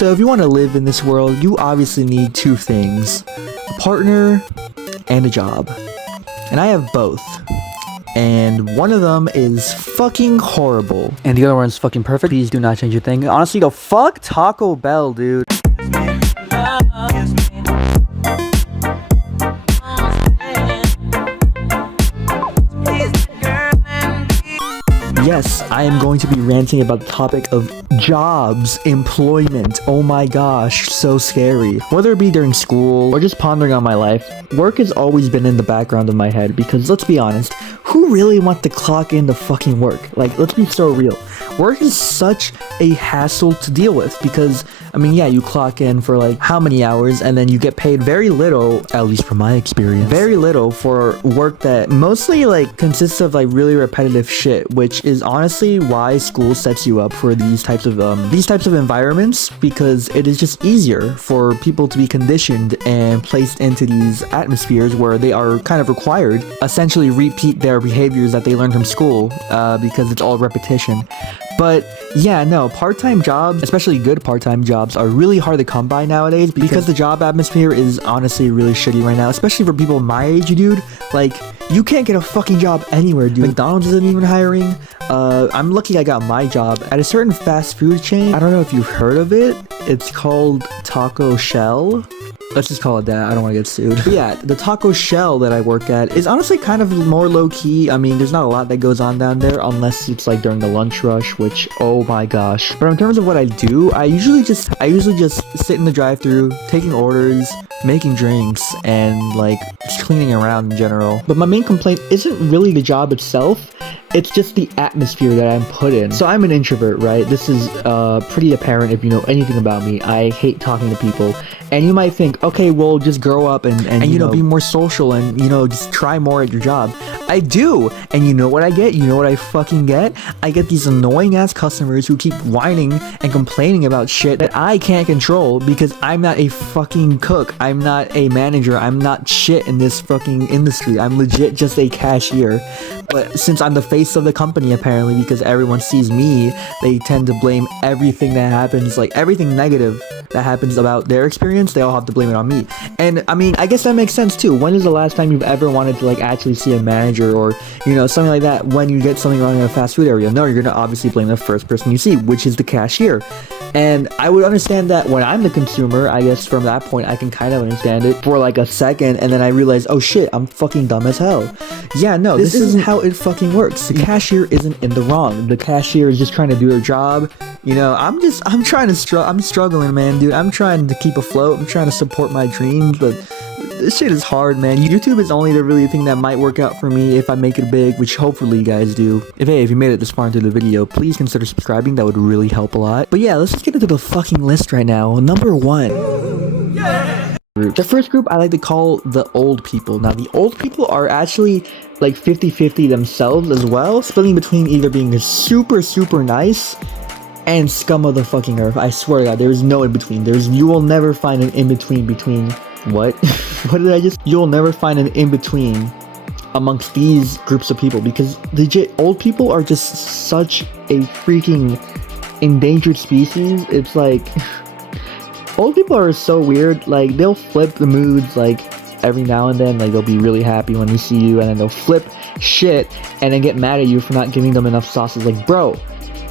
So if you want to live in this world, you obviously need two things: a partner and a job. And I have both. And one of them is fucking horrible. And the other one's fucking perfect. Please do not change your thing. Honestly, go fuck Taco Bell, dude. Yes, I am going to be ranting about the topic of jobs, employment. Oh my gosh, so scary. Whether it be during school or just pondering on my life, work has always been in the background of my head because let's be honest, who really wants to clock in to fucking work? Like, let's be so real. Work is such a hassle to deal with because, I mean, yeah, you clock in for like how many hours and then you get paid very little, at least from my experience, very little for work that mostly like consists of like really repetitive shit, which is honestly why school sets you up for these types of environments, because it is just easier for people to be conditioned and placed into these atmospheres where they are kind of required essentially repeat their behaviors that they learned from school because it's all repetition. But yeah, no, part-time jobs, especially good part-time jobs, are really hard to come by nowadays because the job atmosphere is honestly really shitty right now, especially for people my age, dude. Like, you can't get a fucking job anywhere, dude. McDonald's isn't even hiring. I'm lucky I got my job at a certain fast food chain. I don't know if you've heard of it. It's called Taco Shell. Let's just call it that. I don't want to get sued. But yeah, the Taco Shell that I work at is honestly kind of more low-key. I mean, there's not a lot that goes on down there unless it's like during the lunch rush, which, oh my gosh. But in terms of what I do, I usually just sit in the drive-thru, taking orders, making drinks, and like just cleaning around in general. But my main complaint isn't really the job itself. It's just the atmosphere that I'm put in. So I'm an introvert, right? This is pretty apparent if you know anything about me. I hate talking to people. And you might think, okay, well, just grow up and you know, be more social and, you know, just try more at your job. I do. And you know what I get? You know what I fucking get? I get these annoying ass customers who keep whining and complaining about shit that I can't control because I'm not a fucking cook. I'm not a manager. I'm not shit in this fucking industry. I'm legit just a cashier. But since I'm the face of the company, apparently, because everyone sees me, they tend to blame everything that happens, like everything negative that happens about their experience, they all have to blame it on me. And I mean, I guess that makes sense too. When is the last time you've ever wanted to like actually see a manager or, you know, something like that when you get something wrong in a fast food area? No, you're gonna obviously blame the first person you see, which is the cashier. And I would understand that when I'm the consumer. I guess from that point I can kind of understand it for like a second, and then I realize, oh shit, I'm fucking dumb as hell. Yeah, no, this isn't how it fucking works. The cashier isn't in the wrong. The cashier is just trying to do her job. You know, I'm struggling, man, dude. I'm trying to keep afloat. I'm trying to support my dreams, but this shit is hard, man. YouTube is only the really thing that might work out for me if I make it big, which hopefully you guys do. If you made it this far into the video, please consider subscribing. That would really help a lot. But yeah, let's just get into the fucking list right now. Number 1. Yeah. The first group I like to call the old people. Now, the old people are actually like 50-50 themselves as well, splitting between either being super, super nice and scum of the fucking earth. I swear to God, there is no in between. You will never find an in between between what? What did I just? You'll never find an in between amongst these groups of people because legit old people are just such a freaking endangered species. It's like old people are so weird. Like, they'll flip the moods like every now and then. Like, they'll be really happy when they see you, and then they'll flip shit and then get mad at you for not giving them enough sauces. Like, bro,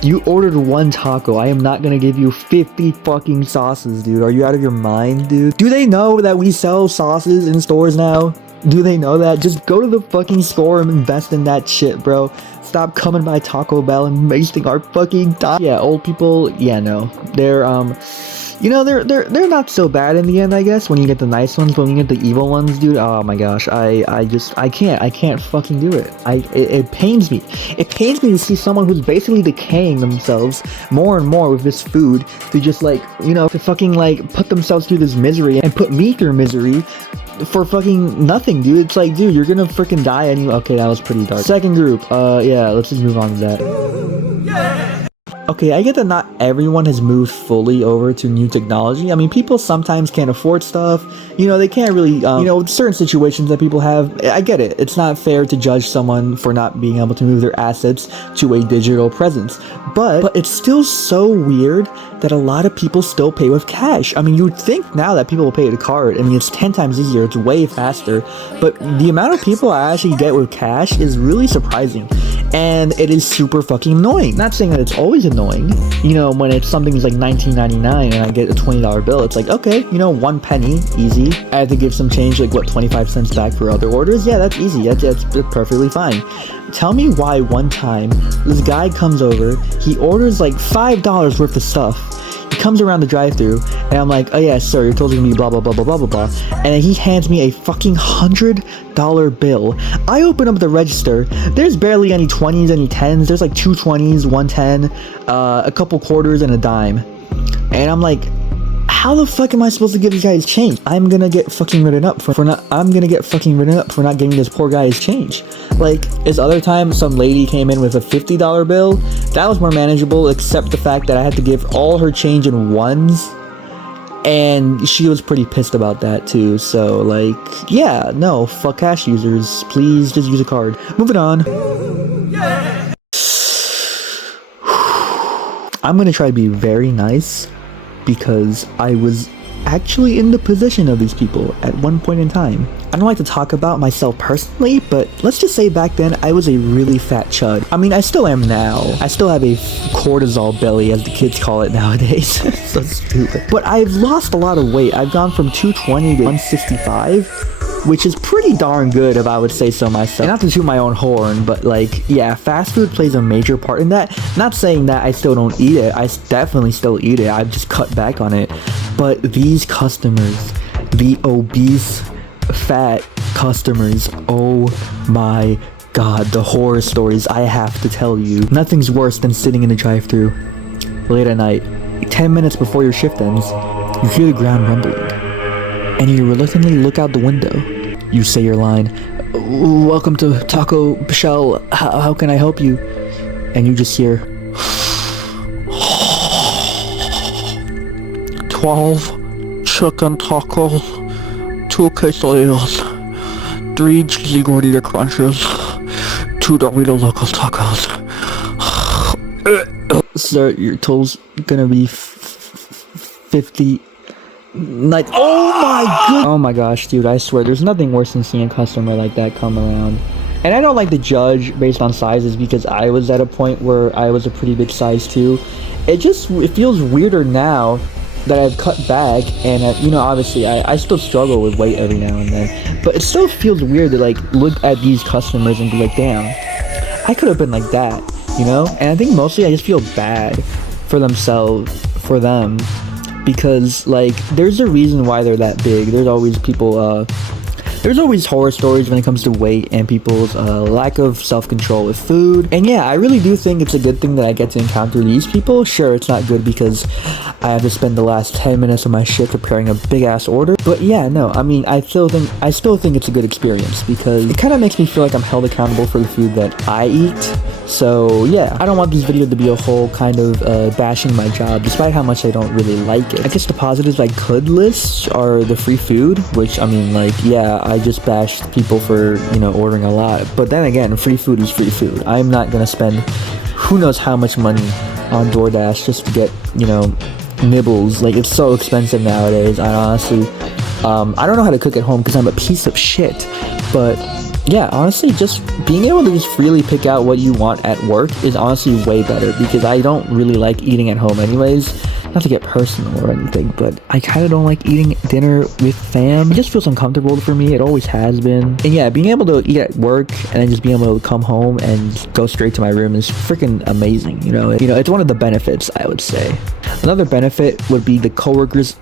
you ordered one taco. I am not gonna give you 50 fucking sauces, dude. Are you out of your mind, dude? Do they know that we sell sauces in stores now? Do they know that? Just go to the fucking store and invest in that shit, bro. Stop coming by Taco Bell and wasting our fucking time. Yeah, old people, yeah, no. They're, you know, they're not so bad in the end, I guess, when you get the nice ones. But when you get the evil ones, dude, oh my gosh, I can't fucking do it. It pains me. It pains me to see someone who's basically decaying themselves more and more with this food to just, like, you know, to fucking, like, put themselves through this misery and put me through misery for fucking nothing, dude. It's like, dude, you're gonna freaking die anyway. Okay, that was pretty dark. Second group, yeah, let's just move on to that. Yeah. Okay, I get that not everyone has moved fully over to new technology. I mean, people sometimes can't afford stuff. You know, they can't really, you know, certain situations that people have. I get it. It's not fair to judge someone for not being able to move their assets to a digital presence. But it's still so weird that a lot of people still pay with cash. I mean, you would think now that people will pay with a card. I mean, it's 10 times easier. It's way faster. But the amount of people I actually get with cash is really surprising. And it is super fucking annoying. Not saying that it's always annoying. You know, when it's something's like $19.99 and I get a $20 bill, it's like, okay, you know, 1 penny, easy. I have to give some change, like what, 25 cents back for other orders? Yeah, that's easy. That's perfectly fine. Tell me why one time this guy comes over, he orders like $5 worth of stuff. He comes around the drive-thru and I'm like, oh yeah, sir, you're totally gonna be blah blah blah blah blah blah blah. And then he hands me a fucking $100 bill. I open up the register. There's barely any 20s, any 10s. There's like 2 20s, 1 10, a couple quarters, and a dime. And I'm like, how the fuck am I supposed to give these guys change? I'm gonna get fucking written up for not getting this poor guy his change. Like, this other time, some lady came in with a $50 bill. That was more manageable, except the fact that I had to give all her change in ones. And she was pretty pissed about that too. So, like, yeah, no, fuck cash users. Please just use a card. Moving on. Yeah. I'm gonna try to be very nice, because I was actually in the position of these people at one point in time. I don't like to talk about myself personally, but let's just say back then I was a really fat chud. I mean, I still am now. I still have a cortisol belly, as the kids call it nowadays. So stupid. But I've lost a lot of weight. I've gone from 220 to 165, which is pretty darn good if I would say so myself. And not to toot my own horn, but like, yeah, fast food plays a major part in that. Not saying that I still don't eat it. I definitely still eat it. I've just cut back on it. But these customers, the obese, fat customers, oh my god, the horror stories I have to tell you. Nothing's worse than sitting in the drive-thru late at night, 10 minutes before your shift ends. You hear the ground rumbling, and you reluctantly look out the window. You say your line, "Welcome to Taco Bell, how can I help you?" And you just hear 12 chicken tacos, 2 quesadillas, 3 cheesy gordita crunches, 2 Dorito Loco tacos. Sir, your total's gonna be 50. Like, oh my gosh, dude, I swear, there's nothing worse than seeing a customer like that come around. And I don't like to judge based on sizes, because I was at a point where I was a pretty big size too. It feels weirder now that I've cut back, and you know, obviously I still struggle with weight every now and then, but it still feels weird to like look at these customers and be like, damn, I could have been like that, you know? And I think mostly I just feel bad for them, because like, there's a reason why they're that big. There's always people, there's always horror stories when it comes to weight and people's lack of self-control with food. And yeah, I really do think it's a good thing that I get to encounter these people. Sure, it's not good because I have to spend the last 10 minutes of my shift preparing a big-ass order. But yeah, no, I mean, I still think it's a good experience, because it kind of makes me feel like I'm held accountable for the food that I eat. So yeah, I don't want this video to be a whole kind of bashing my job, despite how much I don't really like it. I guess the positives I could list are the free food, which, I mean, like, yeah, I just bashed people for, you know, ordering a lot. But then again, free food is free food. I'm not gonna spend who knows how much money on DoorDash just to get, you know, nibbles. Like, it's so expensive nowadays. I honestly, I don't know how to cook at home because I'm a piece of shit. But yeah, honestly, just being able to just freely pick out what you want at work is honestly way better, because I don't really like eating at home anyways. Not to get personal or anything, but I kind of don't like eating dinner with fam. It just feels uncomfortable for me. It always has been. And yeah, being able to eat at work and then just being able to come home and go straight to my room is freaking amazing. You know, it's one of the benefits, I would say. Another benefit would be the coworkers.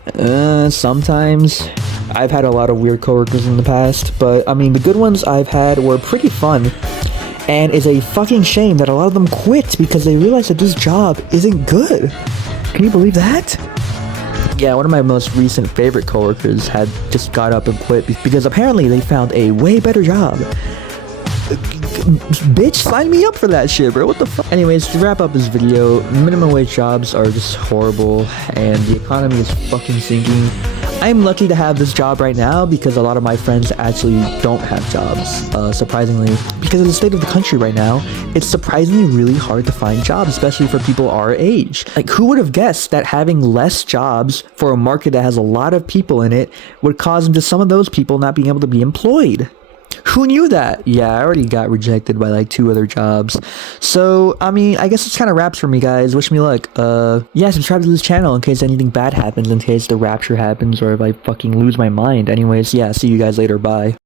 Sometimes I've had a lot of weird coworkers in the past, but I mean, the good ones I've had were pretty fun. And it's a fucking shame that a lot of them quit because they realized that this job isn't good. Can you believe that? Yeah, one of my most recent favorite coworkers had just got up and quit because apparently they found a way better job. bitch, sign me up for that shit, bro. What the fuck? Anyways, to wrap up this video, minimum wage jobs are just horrible, and the economy is fucking sinking. I'm lucky to have this job right now because a lot of my friends actually don't have jobs, surprisingly. Because of the state of the country right now, it's surprisingly really hard to find jobs, especially for people our age. Like, who would have guessed that having less jobs for a market that has a lot of people in it would cause some of those people not being able to be employed? Who knew that? Yeah, I already got rejected by like 2 other jobs. So, I mean, I guess it's kind of wraps for me, guys. Wish me luck. Yeah, subscribe to this channel in case anything bad happens, in case the rapture happens, or if I fucking lose my mind. Anyways, yeah, see you guys later. Bye.